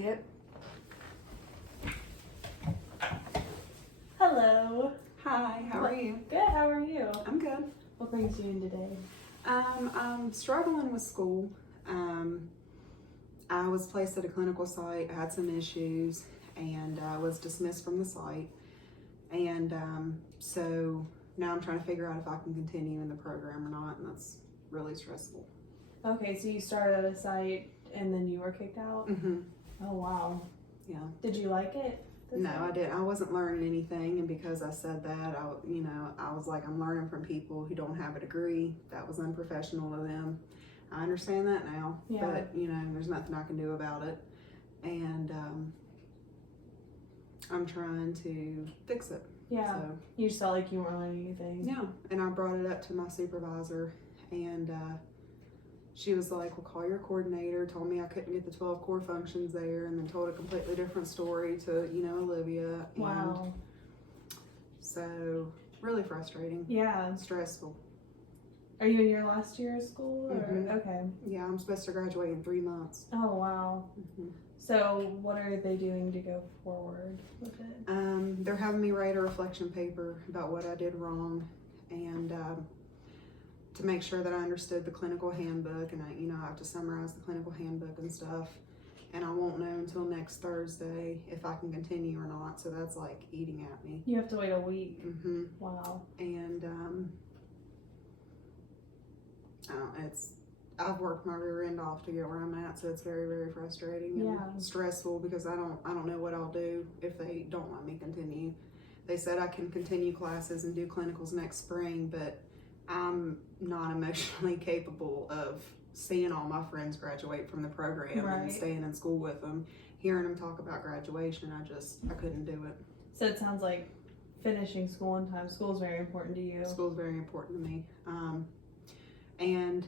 Yep. Hello. Hi, how are you? Good, how are you? I'm good. What brings you in today? I'm struggling with school. I was placed at a clinical site, had some issues, and was dismissed from the site. And so now I'm trying to figure out if I can continue in the program or not, and that's really stressful. Okay, so you started at a site and then you were kicked out? Mm-hmm. Oh, wow. Yeah. Did you like it? No, I didn't. I wasn't learning anything, and because I said that, I was like, I'm learning from people who don't have a degree. That was unprofessional of them. I understand that now, but there's nothing I can do about it, and I'm trying to fix it. Yeah. So, you just felt like you weren't learning anything. yeah, and I brought it up to my supervisor, and she was like, well, call your coordinator, told me I couldn't get the 12 core functions there, and then told a completely different story to, Olivia. Wow. And so, really frustrating. Yeah. And stressful. Are you in your last year of school? Or? Mhm. Okay. Yeah, I'm supposed to graduate in 3 months. Oh, wow. Mm-hmm. So what are they doing to go forward with it? They're having me write a reflection paper about what I did wrong, and to make sure that I understood the clinical handbook, and I have to summarize the clinical handbook and stuff, and I won't know until next Thursday if I can continue or not, so that's like eating at me. You have to wait a week. Mm-hmm. Wow. And I've worked my rear end off to get where I'm at, so it's very, very frustrating and stressful because I don't know what I'll do if they don't let me continue. They said I can continue classes and do clinicals next spring, but I'm not emotionally capable of seeing all my friends graduate from the program and staying in school with them, hearing them talk about graduation. I couldn't do it. So it sounds like finishing school in time. School is very important to you. School is very important to me. And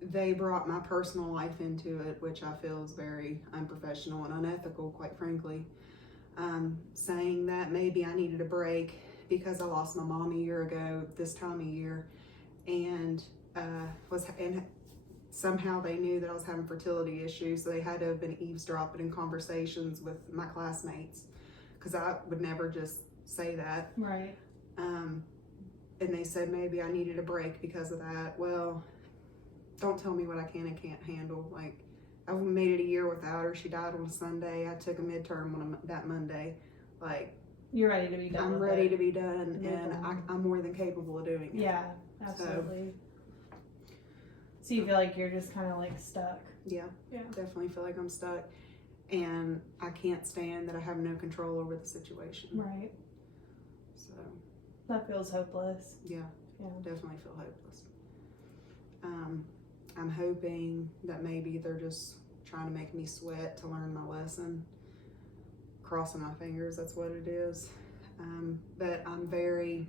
they brought my personal life into it, which I feel is very unprofessional and unethical, quite frankly. Saying that maybe I needed a break because I lost my mom a year ago this time of year, and somehow they knew that I was having fertility issues, so they had to have been eavesdropping in conversations with my classmates, because I would never just say that. Right. And they said maybe I needed a break because of that. Well, don't tell me what I can and can't handle. Like, I've made it a year without her. She died on a Sunday. I took a midterm on that Monday. Like, you're ready to be done. I'm ready to be done, and I'm more than capable of doing it. Yeah, absolutely. So you feel like you're just kind of like stuck. Yeah, definitely feel like I'm stuck, and I can't stand that I have no control over the situation. Right. So that feels hopeless. Yeah, definitely feel hopeless. I'm hoping that maybe they're just trying to make me sweat to learn my lesson. Crossing my fingers, that's what it is. But I'm very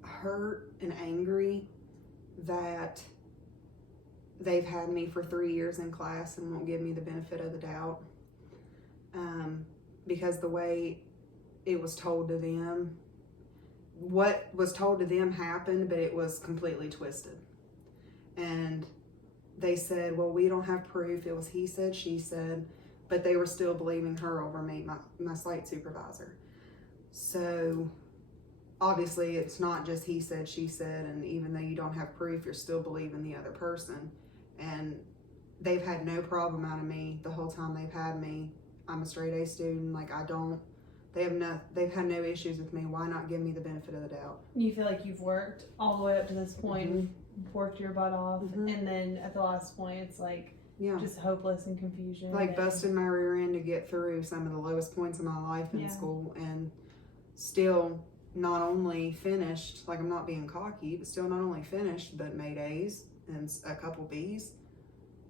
hurt and angry that they've had me for 3 years in class and won't give me the benefit of the doubt. Because the way it was told to them, what was told to them happened, but it was completely twisted. And they said, well, we don't have proof. It was he said, she said, but they were still believing her over me, my site supervisor. So obviously it's not just he said, she said, and even though you don't have proof, you're still believing the other person. And they've had no problem out of me the whole time they've had me. I'm a straight A student. Like, they've had no issues with me. Why not give me the benefit of the doubt? You feel like you've worked all the way up to this point, worked your butt off, and then at the last point it's like just hopeless and confusion. Like busting my rear end to get through some of the lowest points of my life in school, and still not only finished, like, I'm not being cocky, but still not only finished, but made A's and a couple B's.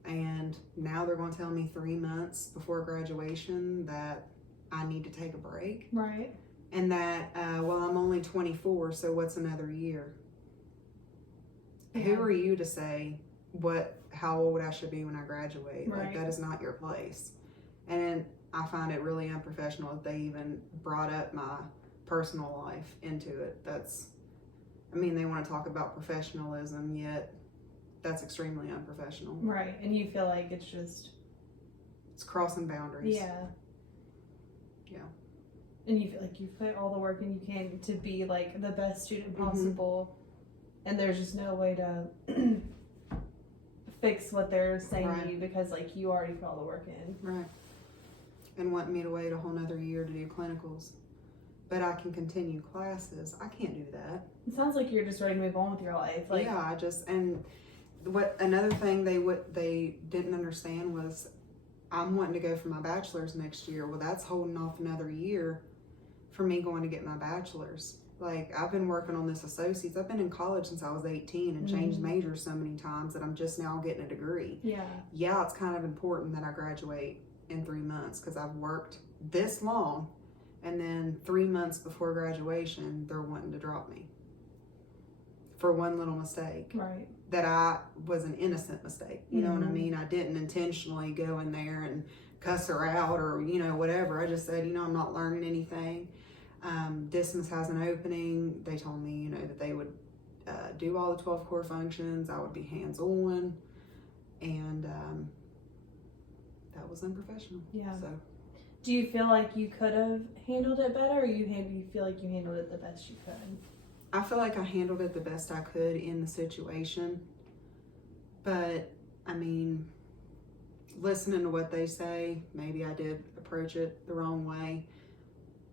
And now they're going to tell me 3 months before graduation that I need to take a break. Right. And that, well, I'm only 24, so what's another year? Yeah. Who are you to say how old I should be when I graduate? Right. Like, that is not your place. And I find it really unprofessional that they even brought up my personal life into it. They want to talk about professionalism, yet that's extremely unprofessional. Right. And you feel like it's just It's crossing boundaries. Yeah. Yeah. And you feel like you've put all the work in you can to be like the best student possible, and there's just no way to fix what they're saying to you because like you already put all the work in. Right. And wanting me to wait a whole nother year to do clinicals. But I can continue classes. I can't do that. It sounds like you're just ready to move on with your life. Like, yeah, and what another thing they didn't understand was I'm wanting to go for my bachelor's next year. Well, that's holding off another year for me going to get my bachelor's. Like, I've been working on this associate's. I've been in college since I was 18 and changed majors so many times that I'm just now getting a degree. Yeah, it's kind of important that I graduate in 3 months because I've worked this long, and then 3 months before graduation, they're wanting to drop me for one little mistake. Right. That I was an innocent mistake. You know what I mean? I didn't intentionally go in there and cuss her out or, you know, whatever. I just said, you know, I'm not learning anything. Dismas has an opening. They told me, you know, that they would do all the 12 core functions. I would be hands-on. And that was unprofessional. Yeah. So, do you feel like you could have handled it better, or you feel like you handled it the best you could? I feel like I handled it the best I could in the situation. But, I mean, listening to what they say, maybe I did approach it the wrong way.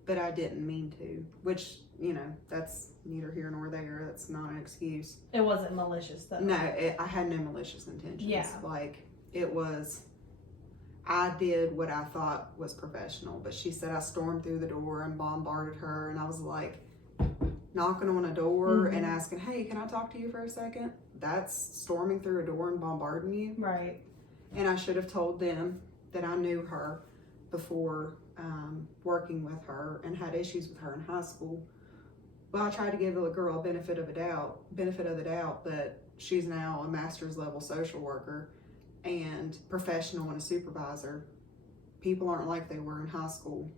But I didn't mean to, which, you know, that's neither here nor there. That's not an excuse. It wasn't malicious, though. No, I had no malicious intentions. Yeah. Like, it was, I did what I thought was professional. But she said I stormed through the door and bombarded her. And I was like, knocking on a door and asking, hey, can I talk to you for a second? That's storming through a door and bombarding you. Right. And I should have told them that I knew her before working with her and had issues with her in high school. Well, I tried to give the girl a benefit of the doubt that she's now a master's level social worker and professional and a supervisor. People aren't like they were in high school.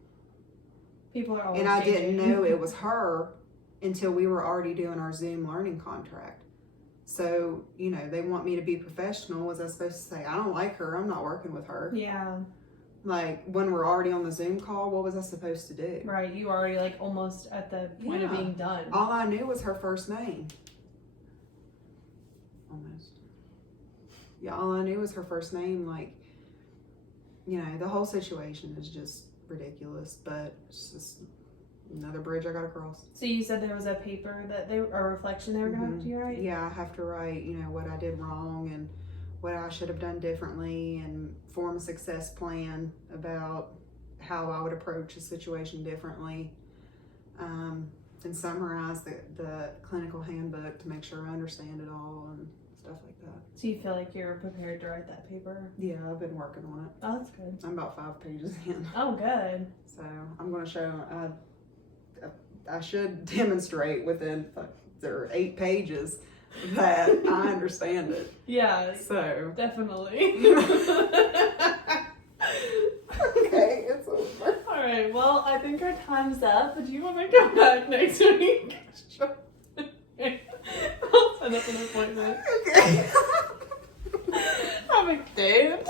People are always And I changing. didn't know it was her until we were already doing our Zoom learning contract. So, you know, they want me to be professional. Was I supposed to say, I don't like her, I'm not working with her? Yeah. Like, when we're already on the Zoom call, what was I supposed to do? Right, you were already, like, almost at the point of being done. All I knew was her first name. Almost. Yeah, all I knew was her first name. Like, you know, the whole situation is just ridiculous, but it's just another bridge I gotta cross. So you said there was a paper that a reflection they were going to have to you write? Yeah, I have to write, you know, what I did wrong and what I should have done differently and form a success plan about how I would approach a situation differently, and summarize the clinical handbook to make sure I understand it all and stuff like that. So you feel like you're prepared to write that paper? Yeah, I've been working on it. Oh, that's good. I'm about 5 pages in. Oh, good. So I'm going to show, I should demonstrate within, there are 8 pages that I understand it. Yeah. So. Definitely. Okay, it's over. All right. Well, I think our time's up. Do you want to come back next week? Sure. I'll set up an appointment. Okay. Have a date.